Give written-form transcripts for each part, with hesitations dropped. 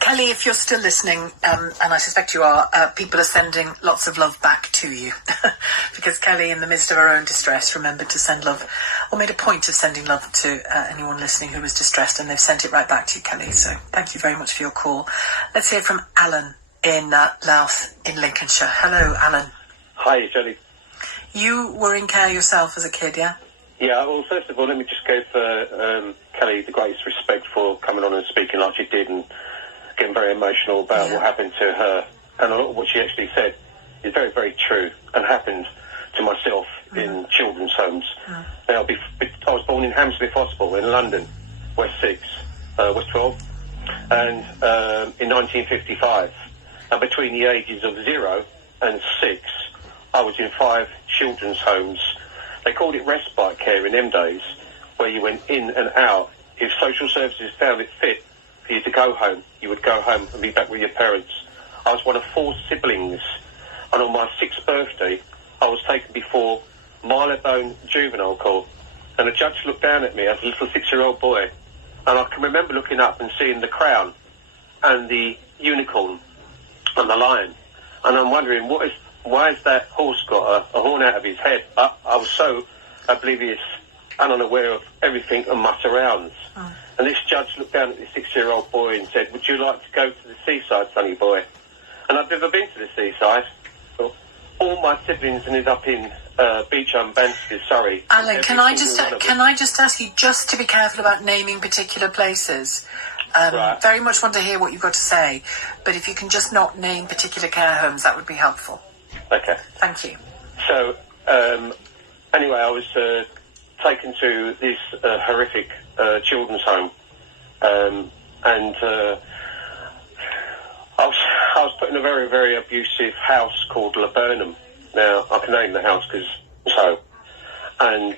Kelly, if you're still listening, and I suspect you are, people are sending lots of love back to you because Kelly, in the midst of her own distress, remembered to send love, or made a point of sending love to anyone listening who was distressed, and they've sent it right back to you, Kelly. So thank you very much for your call. Let's hear from Alan in Louth in Lincolnshire. Hello, Alan. Hi, Jenny. You were in care yourself as a kid, yeah? Yeah, well, first of all, let me just give Kelly the greatest respect for coming on and speaking like she did and getting very emotional about what happened to her. And a lot of what she actually said is very, very true and happened to myself in children's homes. Now, I was born in Hammersmith Hospital in London, West 12, and in 1955. And between the ages of 0 and 6, I was in 5 children's homes. They called it respite care in them days, where you went in and out. If social services found it fit for you to go home, you would go home and be back with your parents. I was one of 4 siblings, and on my 6th birthday, I was taken before Marylebone Juvenile Court, and the judge looked down at me as a little 6-year-old boy, and I can remember looking up and seeing the crown and the unicorn and the lion, and I'm wondering, why has that horse got a horn out of his head? I was so oblivious and unaware of everything and my surrounds. And this judge looked down at this 6-year-old boy and said, "Would you like to go to the seaside, sonny boy?" And I've never been to the seaside. So all my siblings ended up in Beecham, Banstead, Surrey. Alan, can I just ask you just to be careful about naming particular places? Right. Very much want to hear what you've got to say, but if you can just not name particular care homes, that would be helpful. Okay. Thank you. So, anyway, I was taken to this horrific children's home, and I was put in a very, very abusive house called Laburnum. Now, I can name the house because so. And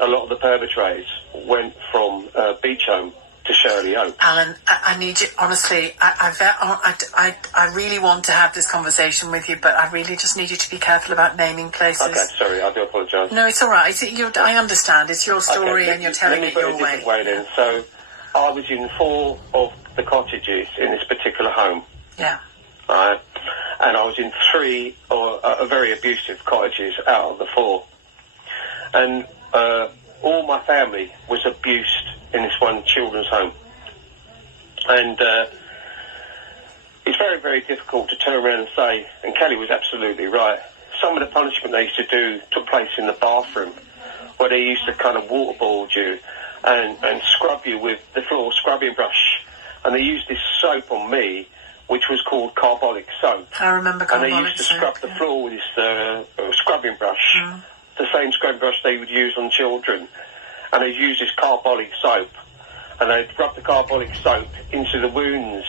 a lot of the perpetrators went from Beecham to Shirley Oak. Alan, I need you, honestly, I really want to have this conversation with you, but I really just need you to be careful about naming places. Okay, sorry, I do apologise. No, it's all right. I understand. It's your story and you're telling it your way. Then. So, I was in 4 of the cottages in this particular home. Yeah. Right? And I was in 3 very abusive cottages out of the 4. And all my family was abused in this one children's home. And it's very, very difficult to turn around and say, and Kelly was absolutely right, some of the punishment they used to do took place in the bathroom, where they used to kind of waterboard you and scrub you with the floor scrubbing brush. And they used this soap on me, which was called carbolic soap. I remember carbolic soap. And they used to scrub the floor with this scrubbing brush, the same scrubbing brush they would use on children. And they'd use this carbolic soap, and they'd rub the carbolic soap into the wounds,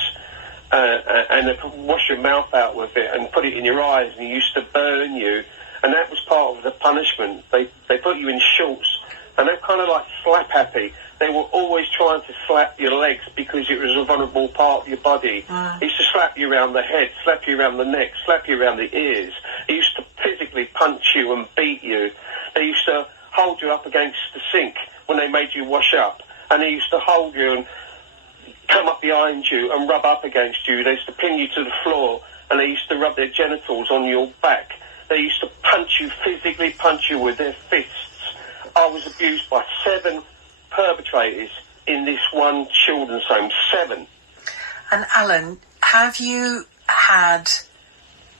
and they'd wash your mouth out with it and put it in your eyes, and it used to burn you. And that was part of the punishment. They put you in shorts, and they're kind of like slap happy. They were always trying to slap your legs because it was a vulnerable part of your body. They used to slap you around the head, slap you around the neck, slap you around the ears. They used to physically punch you and beat you. They used to hold you up against the sink when they made you wash up, and they used to hold you and come up behind you and rub up against you. They used to pin you to the floor, and they used to rub their genitals on your back. They used to physically punch you with their fists. I was abused by 7 perpetrators in this one children's home. 7. And Alan, have you had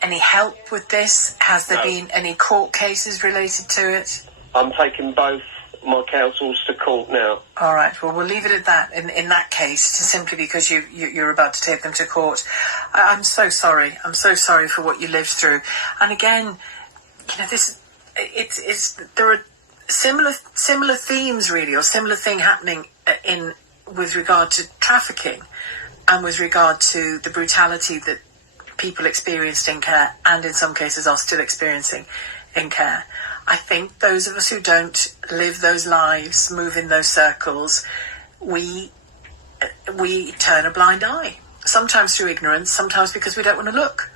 any help with this? Has there been any court cases related to it? I'm taking both my counsels to court now. All right. Well, we'll leave it at that. In that case, simply because you're about to take them to court. I'm so sorry. I'm so sorry for what you lived through. And again, there are similar themes really, or similar thing happening with regard to trafficking, and with regard to the brutality that people experienced in care, and in some cases are still experiencing in care. I think those of us who don't live those lives, move in those circles, we turn a blind eye. Sometimes through ignorance, sometimes because we don't want to look.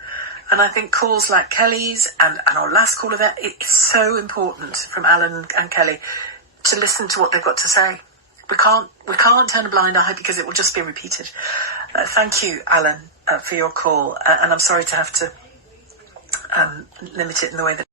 And I think calls like Kelly's and our last call of it's so important from Alan and Kelly to listen to what they've got to say. we can't turn a blind eye because it will just be repeated. Thank you, Alan, for your call, and I'm sorry to have to limit it in the way that